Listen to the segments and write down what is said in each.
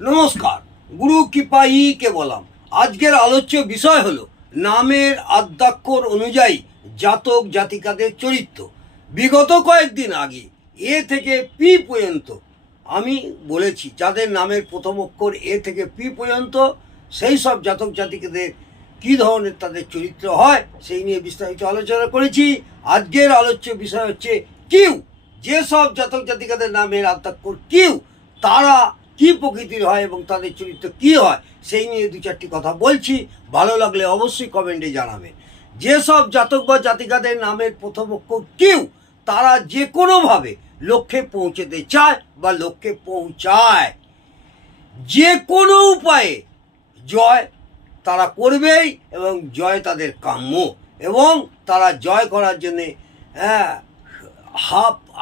নমস্কার, গুরু কৃপাই কেবলম। আজকের আলোচ্য বিষয় হলো নামের আদ্যাক্ষর অনুযায়ী জাতক জাতিকাদের চরিত্র। বিগত কয়েকদিন আগে এ থেকে পি পর্যন্ত আমি বলেছি যাদের নামের প্রথম অক্ষর এ থেকে পি পর্যন্ত সেই সব জাতক জাতিকাদের কী ধরনের তাদের চরিত্র হয় সেই নিয়ে বিস্তারিত আলোচনা করেছি। আজকের আলোচ্য বিষয় হচ্ছে কিউ। যেসব জাতক জাতিকাদের নামের আদ্যাক্ষর কিউ তারা কি প্রকৃতির হয় এবং তাদের চরিত্র কী হয় সেই নিয়ে দু চারটি কথা বলছি। ভালো লাগলে অবশ্যই কমেন্টে জানাবেন। যেসব জাতক বা জাতিকাদের নামের প্রথম অক্ষর কিউ তারা যে কোনোভাবে লক্ষ্যে পৌঁছতে চায় বা লক্ষ্যে পৌঁছায়, যে কোনো উপায়ে জয় তারা করবেই এবং জয় তাদের কাম্য, এবং তারা জয় করার জন্যে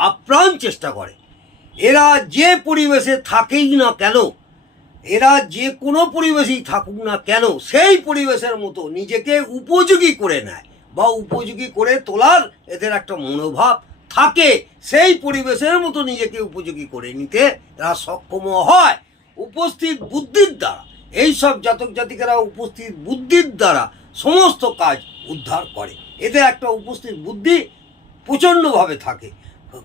আপ্রাণ চেষ্টা করে। এরা যে পরিবেশে থাকেই না কেন, এরা যে কোনো পরিবেশেই থাকুক না কেন সেই পরিবেশের মতো নিজেকে উপযোগী করে নেয় বা উপযোগী করে তোলার এদের একটা মনোভাব থাকে। সেই পরিবেশের মতো নিজেকে উপযোগী করে নিতে এরা সক্ষম হয় উপস্থিত বুদ্ধির দ্বারা। এই সব জাতক জাতিকারা উপস্থিত বুদ্ধির দ্বারা সমস্ত কাজ উদ্ধার করে। এদের একটা উপস্থিত বুদ্ধি প্রচণ্ডভাবে থাকে।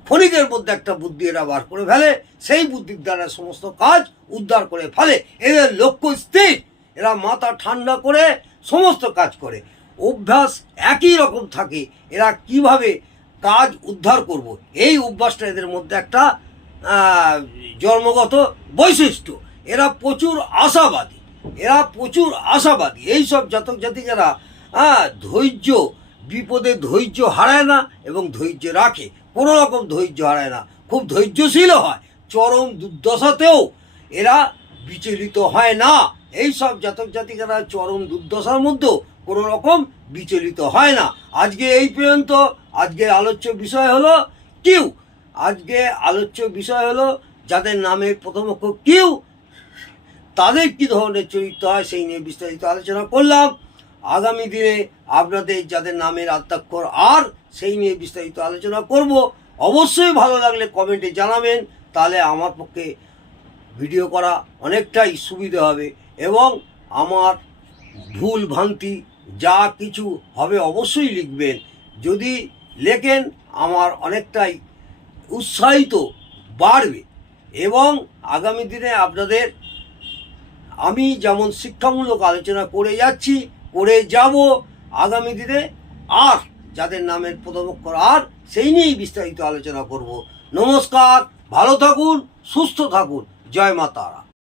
ক্ষণিকের মধ্যে একটা বুদ্ধি এরা বার করে ফেলে, সেই বুদ্ধির দ্বারা সমস্ত কাজ উদ্ধার করে ফেলে। এদের লক্ষ্য স্থির, এরা মাথা ঠান্ডা করে সমস্ত কাজ করে। অভ্যাস একই রকম থাকে, এরা কিভাবে কাজ উদ্ধার করব এই অভ্যাসটা এদের মধ্যে একটা জন্মগত বৈশিষ্ট্য। এরা প্রচুর আশাবাদী, এই সব জাতক জাতিকারা ধৈর্য, বিপদে ধৈর্য হারায় না এবং ধৈর্য রাখে, কোনো রকম ধৈর্য হারায় না, খুব ধৈর্যশীল হয়। চরম দুর্দশাতেও এরা বিচলিত হয় না। এই সব জাতক জাতিকারা চরম দুর্দশার মধ্যেও কোনো রকম বিচলিত হয় না। আজকে এই পর্যন্ত। আজকের আলোচ্য বিষয় হলো কিউ। যাদের নামের প্রথম অক্ষর কিউ তাদের কী ধরনের চরিত্র হয় সেই নিয়ে বিস্তারিত আলোচনা করলাম। আগামী দিনে আপনাদের যাদের নামের আদ্যাক্ষর আর সেই নিয়ে বিস্তারিত আলোচনা করব। অবশ্যই ভালো লাগলে কমেন্টে জানাবেন, তাহলে আমার পক্ষে ভিডিও করা অনেকটাই সুবিধা হবে এবং আমার ভুল ভ্রান্তি যা কিছু হবে অবশ্যই লিখবেন। যদি লেখেন আমার অনেকটাই উৎসাহিত বাড়বে এবং আগামী দিনে আপনাদের আমি যেমন শিক্ষামূলক আলোচনা করে যাচ্ছি, করে যাব, আগামী দিনে আর যাদের নামের প্রথম অক্ষর আর সেই নিয়েই বিস্তারিত আলোচনা করব। নমস্কার, ভালো থাকুন, সুস্থ থাকুন, জয় মা তারা।